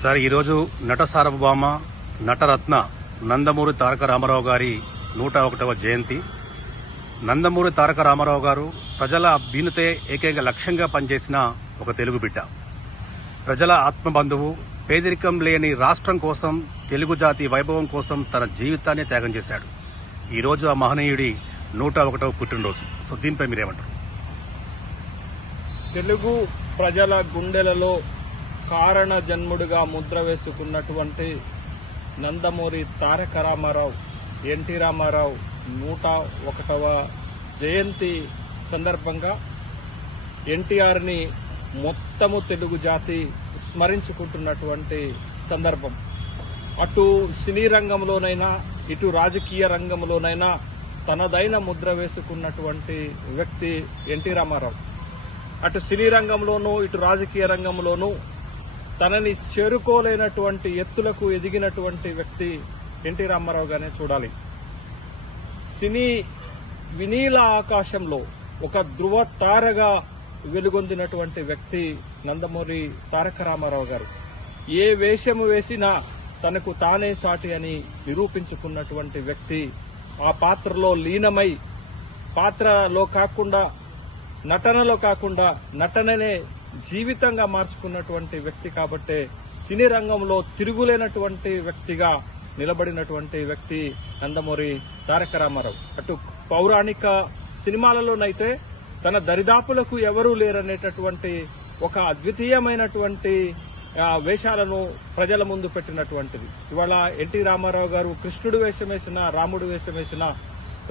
Sir, ఈరోజు నట సార్వభౌమ నటరత్న నందమూరి తారక రామారావు గారి 101వ జయంతి. నందమూరి తారక రామారావు గారు ప్రజల అభ్యున్నతే ఏకైక లక్ష్యంగా పనిచేసిన ఒక తెలుగు బిడ్డ. ప్రజల ఆత్మబంధువు, పేదరికం లేని రాష్ట్రం కోసం, తెలుగు జాతి వైభవం కోసం తన జీవితాన్ని త్యాగం చేశాడు. ఈ రోజు ఆ మహనీయుడి 101వ పుట్టినరోజు. సో దీనిపై మీరేమంటారు? తెలుగు ప్రజల గుండెలలో కారణ జన్ముడిగా ముద్ర వేసుకున్నటువంటి నందమూరి తారక రామారావు, ఎన్టీ రామారావు 101వ జయంతి సందర్భంగా ఎన్టీఆర్ని మొత్తము తెలుగు జాతి స్మరించుకుంటున్నటువంటి సందర్భం. అటు సినీ రంగంలోనైనా ఇటు రాజకీయ రంగంలోనైనా తనదైన ముద్ర వేసుకున్నటువంటి వ్యక్తి ఎన్టీ రామారావు. అటు సినీ రంగంలోనూ ఇటు రాజకీయ రంగంలోనూ తనని చేరుకోలేనటువంటి ఎత్తులకు ఎదిగినటువంటి వ్యక్తి ఎన్టీ రామారావుగానే చూడాలి. సినీ వినీల ఆకాశంలో ఒక ధృవ తారగా వెలుగొందినటువంటి వ్యక్తి నందమూరి తారక రామారావు గారు. ఏ వేషము వేసినా తనకు తానే చాటి అని నిరూపించుకున్నటువంటి వ్యక్తి. ఆ పాత్రలో లీనమై, పాత్రలో కాకుండా నటనలో కాకుండా నటననే జీవితంగా మార్చుకున్నటువంటి వ్యక్తి కాబట్టే సినీ రంగంలో తిరుగులేనటువంటి వ్యక్తిగా నిలబడినటువంటి వ్యక్తి నందమూరి తారక రామారావు. అటు పౌరాణిక సినిమాలలోనైతే తన దరిదాపులకు ఎవరూ లేరనేటటువంటి ఒక అద్వితీయమైనటువంటి వేషాలను ప్రజల ముందు పెట్టినటువంటిది. ఇవాళ ఎన్టీ రామారావు గారు కృష్ణుడు వేషం వేసినా, రాముడు వేషం వేసినా,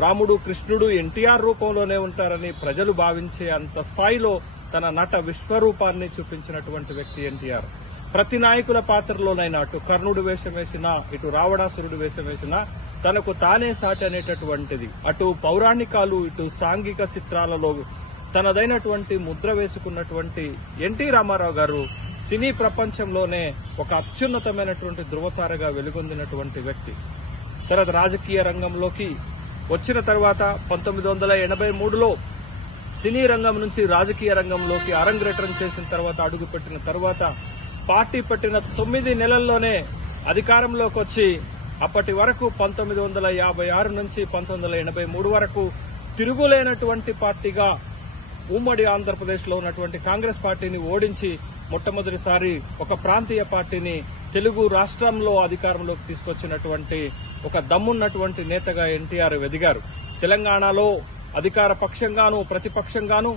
రాముడు కృష్ణుడు ఎన్టీఆర్ రూపంలోనే ఉంటారని ప్రజలు భావించే అంత స్థాయిలో తన నట విశ్వరూపాన్ని చూపించినటువంటి వ్యక్తి ఎన్టీఆర్. ప్రతి నాయకుల పాత్రలోనైనా అటు కర్ణుడు వేషం వేసినా, ఇటు రావణాసురుడు వేషం వేసినా తనకు తానే సాటి అనేటటువంటిది. అటు పౌరాణికాలు ఇటు సాంఘిక చిత్రాలలో తనదైనటువంటి ముద్ర వేసుకున్నటువంటి ఎన్టీ రామారావు గారు సినీ ప్రపంచంలోనే ఒక అత్యున్నతమైనటువంటి ధృవతారగా వెలుగొందినటువంటి వ్యక్తి. తర్వాత రాజకీయ రంగంలోకి వచ్చిన తర్వాత 1983లో సినీ రంగం నుంచి రాజకీయ రంగంలోకి అరంగేట్రం చేసిన తర్వాత, అడుగుపెట్టిన తర్వాత పార్టీ పెట్టిన 9 నెలల్లోనే అధికారంలోకి వచ్చి అప్పటి వరకు 1956 నుంచి 1983 వరకు తిరుగులేనటువంటి పార్టీగా ఉమ్మడి ఆంధ్రప్రదేశ్లో ఉన్నటువంటి కాంగ్రెస్ పార్టీని ఓడించి మొట్టమొదటిసారి ఒక ప్రాంతీయ పార్టీని తెలుగు రాష్ట్రంలో అధికారంలోకి తీసుకొచ్చినటువంటి ఒక దమ్మున్నటువంటి నేతగా ఎన్టీఆర్ ఎదిగారు. తెలంగాణలో అధికార పక్షంగాను ప్రతిపక్షంగాను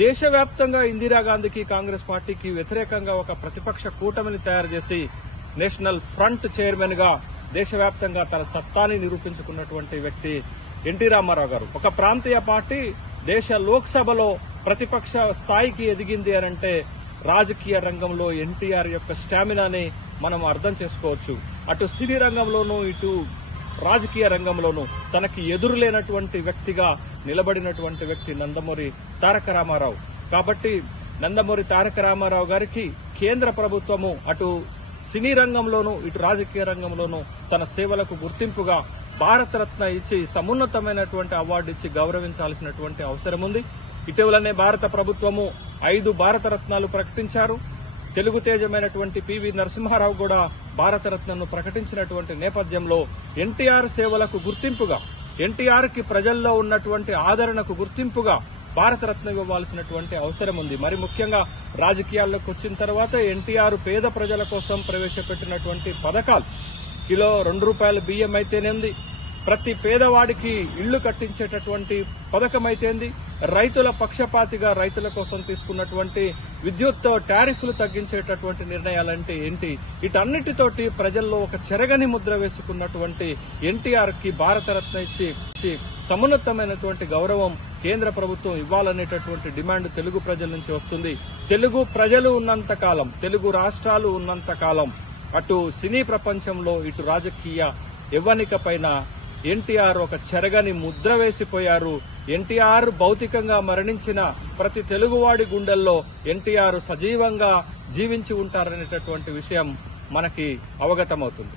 దేశవ్యాప్తంగా ఇందిరాగాంధీకి కాంగ్రెస్ పార్టీకి వ్యతిరేకంగా ఒక ప్రతిపక్ష కూటమిని తయారు చేసి నేషనల్ ఫ్రంట్ చైర్మన్ గా దేశవ్యాప్తంగా తన సత్తాని నిరూపించుకున్నటువంటి వ్యక్తి ఎన్టీ రామారావు గారు. ఒక ప్రాంతీయ పార్టీ దేశ లోక్సభలో ప్రతిపక్ష స్థాయికి ఎదిగింది అనంటే రాజకీయ రంగంలో ఎన్టీఆర్ యొక్క స్టామినాని మనం అర్థం చేసుకోవచ్చు. అటు సినీ రంగంలోనూ ఇటు రాజకీయ రంగంలోనూ తనకి ఎదురులేనటువంటి వ్యక్తిగా నిలబడినటువంటి వ్యక్తి నందమూరి తారక రామారావు. కాబట్టి నందమూరి తారక రామారావు గారికి కేంద్ర ప్రభుత్వము అటు సినీ రంగంలోనూ ఇటు రాజకీయ రంగంలోనూ తన సేవలకు గుర్తింపుగా భారతరత్న ఇచ్చి సమున్నతమైనటువంటి అవార్డు ఇచ్చి గౌరవించాల్సినటువంటి అవసరం ఉంది. ఇటీవలనే భారత ప్రభుత్వము 5 భారతరత్నాలు ప్రకటించారు. తెలుగు తేజమైనటువంటి పివి నరసింహారావు కూడా భారతరత్నను ప్రకటించినటువంటి నేపథ్యంలో ఎన్టీఆర్ సేవలకు గుర్తింపుగా, ఎన్టీఆర్ కి ప్రజల్లో ఉన్నటువంటి ఆదరణకు గుర్తింపుగా భారతరత్న ఇవ్వాల్సినటువంటి అవసరం ఉంది. మరి ముఖ్యంగా రాజకీయాల్లోకి వచ్చిన తర్వాత ఎన్టీఆర్ పేద ప్రజల కోసం ప్రవేశపెట్టినటువంటి పథకాలు, కిలో 2 రూపాయల బియ్యం అయితేనేంది, ప్రతి పేదవాడికి ఇళ్లు కట్టించేటటువంటి పథకం అయితేంది, రైతుల పక్షపాతిగా రైతుల కోసం తీసుకున్నటువంటి విద్యుత్ టారిఫ్లు తగ్గించేటటువంటి నిర్ణయాలంటే ఏంటి, వీటన్నిటితోటి ప్రజల్లో ఒక చెరగని ముద్ర వేసుకున్నటువంటి ఎన్టీఆర్ కి భారతరత్న ఇచ్చి సమున్నతమైనటువంటి గౌరవం కేంద్ర ప్రభుత్వం ఇవ్వాలనేటటువంటి డిమాండ్ తెలుగు ప్రజల నుంచి వస్తుంది. తెలుగు ప్రజలు ఉన్నంత కాలం, తెలుగు రాష్ట్రాలు ఉన్నంత కాలం అటు సినీ ప్రపంచంలో ఇటు రాజకీయ యవ్వనిక పైన ఎన్టీఆర్ ఒక చెరగని ముద్ర వేసిపోయారు. ఎన్టీఆర్ భౌతికంగా మరణించిన ప్రతి తెలుగువాడి గుండెల్లో ఎన్టీఆర్ సజీవంగా జీవించి ఉంటారనేటటువంటి విషయం మనకి అవగతమవుతుంది.